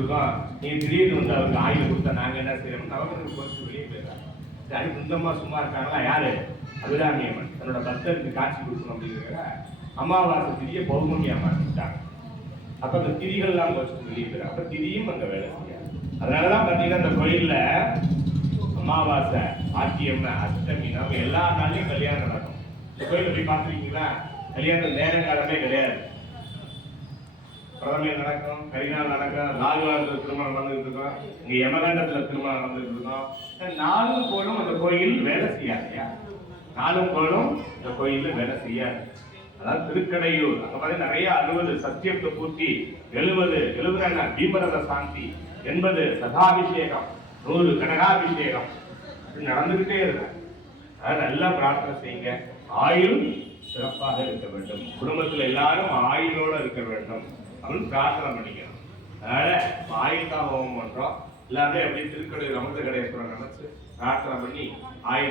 இருக்கோம் நீ திடீர்னு வந்து அவருக்கு ஆயுள் கொடுத்தா நாங்க என்ன செய்யறோம்? அவங்க கொஞ்சம் வெளியே போயிடுறாங்க சரி சுத்தமா சும்மா இருக்காங்களா? யாரு? அபிராமியம்மன் தன்னோட பக்தருக்கு காட்சி கொடுக்கணும் அப்படிங்கிற அமாவாசை திரிய பௌர்ணமி அம்மாட்டாங்க அப்போ அந்த திரிகள்லாம் வச்சுட்டு வெளியே போயிடும் அப்போ திரியும் அங்க வேலை செய்யாது. அதனாலதான் பார்த்தீங்கன்னா அந்த கோயிலில் அமாவாசை ஆத்தியம் அஷ்டமி நம்ம எல்லா நாளையும் கல்யாணம் நடக்கும். இந்த கோயில் போய் பார்த்துருக்கீங்களா? கல்யாணம் நேரங்காலமே கிடையாது. பிரதமை நடக்கும். கரிநாள் நடக்கும். நாகவாரத்தில் திருமணம் நடந்துட்டு இருக்கோம். இங்க யமகண்டத்துல திருமணம் நடந்துட்டு இருக்கோம். நாலும் கோளும் அந்த கோயில் வேலை செய்யாதையா நாலும் கோளும் இந்த கோயிலில் வேலை செய்யாது. அதாவது திருக்கடையூர் அந்த மாதிரி நிறைய அறுபது சத்தியத்தை பூர்த்தி எழுபது எழுபது பீமரத சாந்தி எண்பது சதாபிஷேகம் நூறு கனகாபிஷேகம். நடந்துகிட்டே இருக்கு. அதாவது நல்லா பிரார்த்தனை செய்யுங்க. ஆயுள் சிறப்பாக இருக்க வேண்டும். குடும்பத்துல எல்லாரும் ஆயுளோட இருக்க வேண்டும். அப்படின்னு பிரார்த்தனை பண்ணிக்கணும் அதனால இப்ப ஹோமம் பண்றோம். எல்லாமே அப்படியே திருக்கடை ரமத கடையை நினைச்சு பிரார்த்தனை பண்ணி ஆயுள்